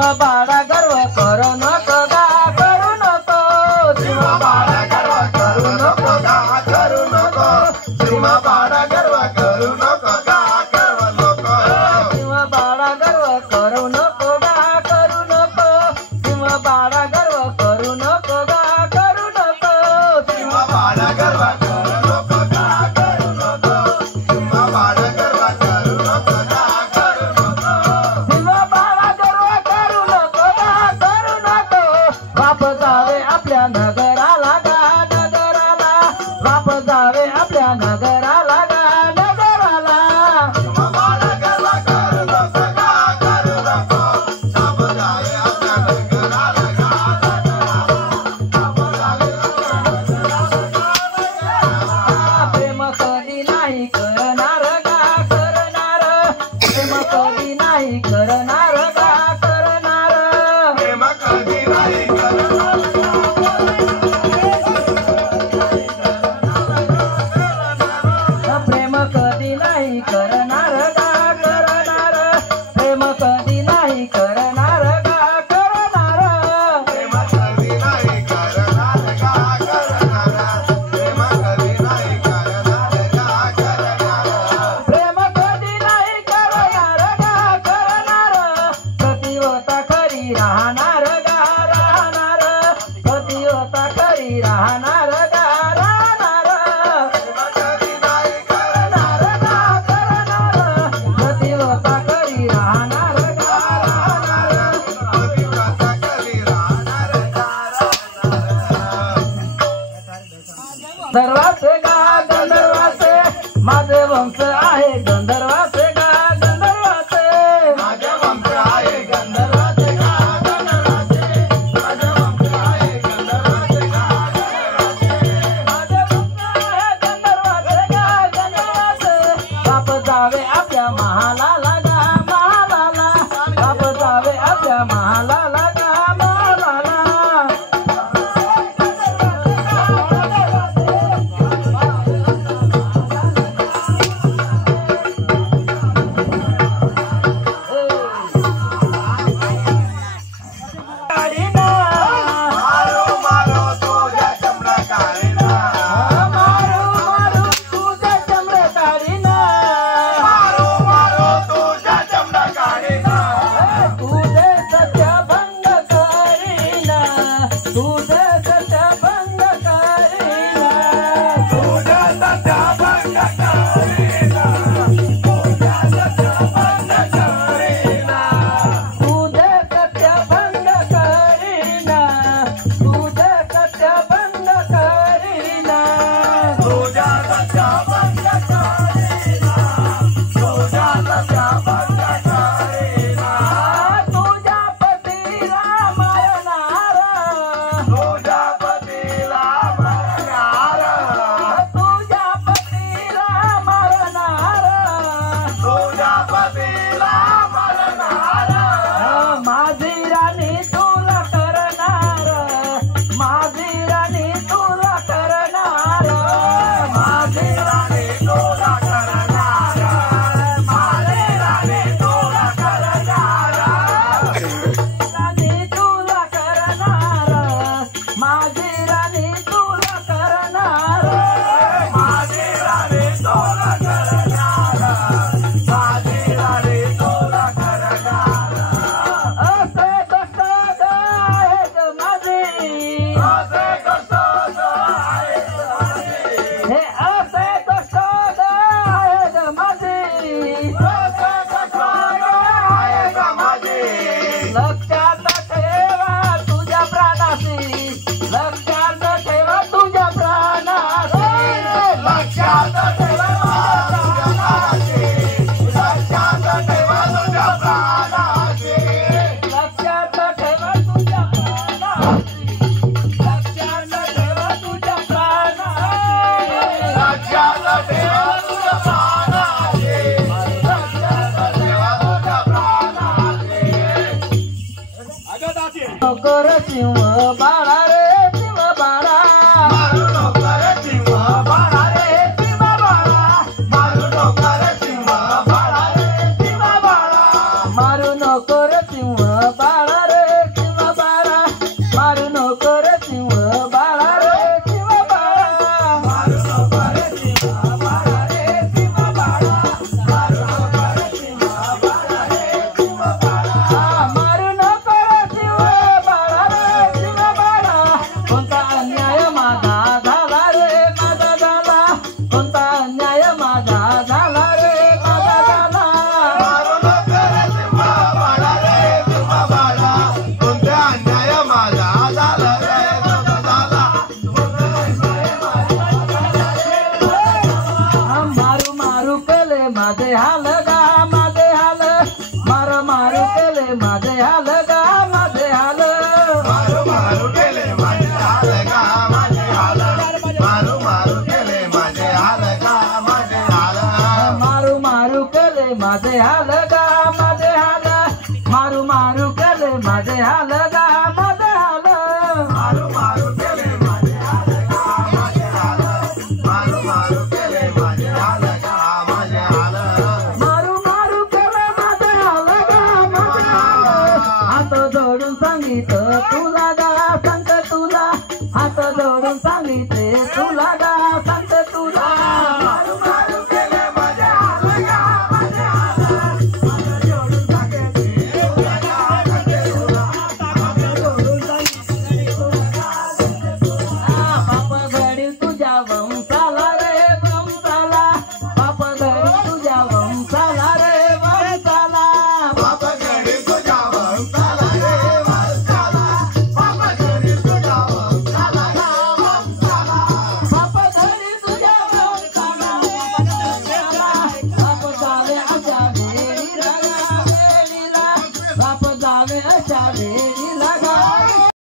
सिंह बाळा गर्व करू नको गा करू नको सिंह बाळा गर्व करू नको गा करू नको सिंह बाळा गर्व करू नको गा करू नको सिंह बाळा गर्व करू नको गा करू नको सिंह बाळा गर्व करू नको गा करू नको सिंह बाळा गर्व करू नको गा करू नको सिंह बाळा गर्व करू नको गा करू नको सिंह बाळा गर्व करू नको गा करू नको बाप जावे आपल्या नगराला गा नगराला बाप जावे आपल्या नगराला गा नगराला सिंह बाळा गर्व करू नको गा करू नको बाप जावे आपल्या नगराला गा प्रेम कधी नाही करणार गा करणार प्रेम कधी नाही करणार गा करणार प्रेम कधी नाही करणार प्रेम कधी नाही करणार गा करणार प्रेम कधी नाही करणार गा करणार प्रेम कधी नाही करणार गा करणार प्रेम कधी नाही करणार गा करणार प्रेम कधी नाही करणार गा करणार प्रतिवता खरी राहणार गा राहणार प्रतिवता खरी राहणार गा राहणार प्रेम कधी नाही करणार गा करणार प्रतिवता खरी राहणार गा राहणार प्रतिवता खरी राहणार गा गंधर्वाचे गा गंधर्वाचे माझे वंश आहे गंधर्वाचे गा गंधर्वाचे माझे वंश आहे गंधर्वाचे गा गंधर्वाचे माझे वंश आहे गंधर्वाचे गा गंधर्वाचे माझे वंश आहे गंधर्वाचे गा गंधर्वाचे बाप जावे आपल्या महालाला गा महालाला बाप जावे आपल्या महालाला गा महालाला काळीना मारो मारो तुझ्या चमडा काळीना मारो मारो तुझ्या चमडा काळीना मारो मारो तुझ्या चमडा काळीना तुझे सत्य भंग करीना तुझे सत्य भंग करीना तुझे सत्य भंग करीना तुझे सत्य भंग करीना तुझे सत्य भंग करीना तुझे सत्य भंग करीना तुझ्या सत्य भंग करीना तुझ्या सत्य भंग करीना तुझ्या पतीला मारणार तुझ्या पतीला मारणार तुझ्या पतीला मारणार तुझ्या पतीला मारणार माझी राणी तुला करणार माझी राणी तुला करणार माझी राणी तुला करणार माझी राणी तुला करणार राणी तुला करणार माझी राणी तुला करणार माझी राणी तुला करणार माझी राणी तुला करणार असे कष्ट आहेत माझे असे कष्ट आहेत माझे हे असे कष्ट आहेत माझे असे कष्ट आहेत माझे लक्षात ठेवा तुझ्या प्राणाशी लक्षात ठेवा तुझ्या प्राणाशी लक्षात ठेवा तुझ्या प्राणाशी लक्षात ठेवा तुझ्या प्राणाशी लक्षात ठेवा तुझ्या प्राणाशी लक्षात ठेवा तुझ्या प्राणाशी लक्षात ठेवा तुझ्या प्राणाशी लक्षात ठेवा तुझ्या प्राणाशी नोकर सिंह बाळा रे सिंह बाळा मारू नोकर सिंह बाळा रे सिंह बाळा मारू नोकर सिंह बाळा रे सिंह बाळा मारू नोकर सिंह बाळा माझे हाल गा माझे हाल मारू मारू केले माझे हाल गा माझे हाल मारू मारू केले माझे हाल गा माझे हाल मारू मारू केले माझे हाल गा माझे हाल मारू मारू केले माझे हाल गा माझे हाल हात जोडून सांगितलं तुला गा सांगते तुला हात जोडून सांगितले तुला गा सांगते तुला मारू मारू केले माझे हाल गा माझे हाल हात जोडून सांगितले तुला गा सांगते तुला हात जोडून सांगितले तुला गा सांगते तुला बाप घडील तुझ्या वंशाला रे वंशाला बाप घडील तुझ्या वंशाला रे वंशाला बाप घडील तुझ्या वंशाला रे वंशाला बाप घडील तुझ्या वंशाला रे वंशाला बाप घडील तुझ्या वंशाला बाप जावे अशा वेळी लगा वेळीला बाप जावे अशा वेळी लगा